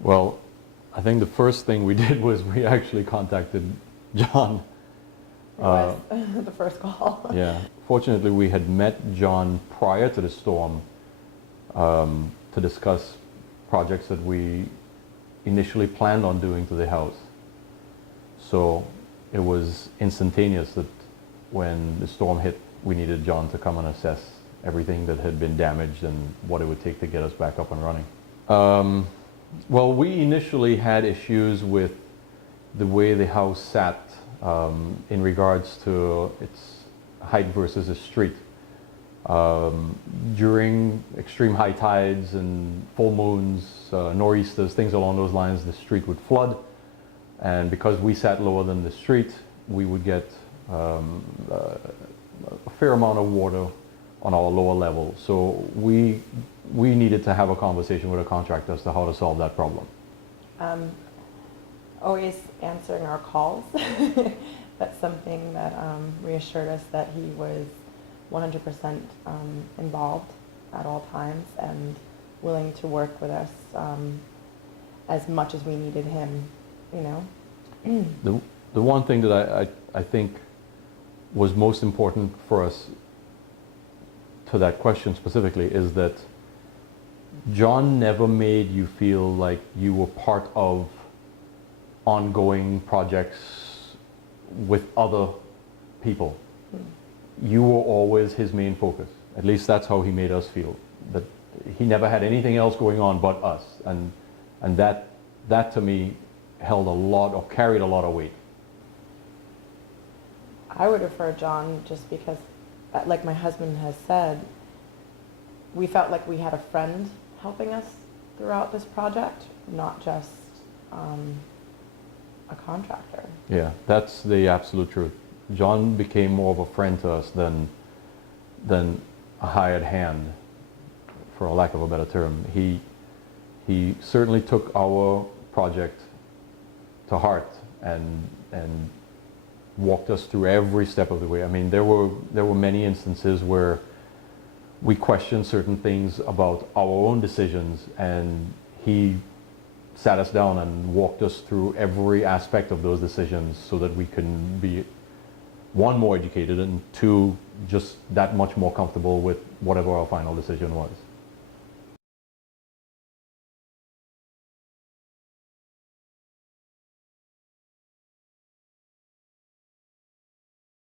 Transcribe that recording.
Well, I think the first thing we did was we actually contacted John. It was the first call. Yeah. Fortunately, we had met John prior to the storm to discuss projects that we initially planned on doing to the house. So it was instantaneous that when the storm hit, we needed John to come and assess everything that had been damaged and what it would take to get us back up and running. Well, we initially had issues with the way the house sat in regards to its height versus the street. During extreme high tides and full moons, nor'easters, things along those lines, the street would flood. And because we sat lower than the street, we would get a fair amount of water on our lower level. So we needed to have a conversation with a contractor as to how to solve that problem. Always answering our calls. That's something that reassured us that he was 100% involved at all times and willing to work with us as much as we needed him, you know. The one thing that I think was most important for us to that question specifically is that John never made you feel like you were part of ongoing projects with other people. You were always his main focus. At least that's how he made us feel. That he never had anything else going on but us. And that to me held a lot or carried a lot of weight. I would refer John just because, like my husband has said, we felt like we had a friend helping us throughout this project, not just a contractor. Yeah, that's the absolute truth. John became more of a friend to us than a hired hand, for a lack of a better term. He certainly took our project to heart and walked us through every step of the way. I mean, there were many instances where we questioned certain things about our own decisions, and he sat us down and walked us through every aspect of those decisions so that we can be, one, more educated, and two, just that much more comfortable with whatever our final decision was.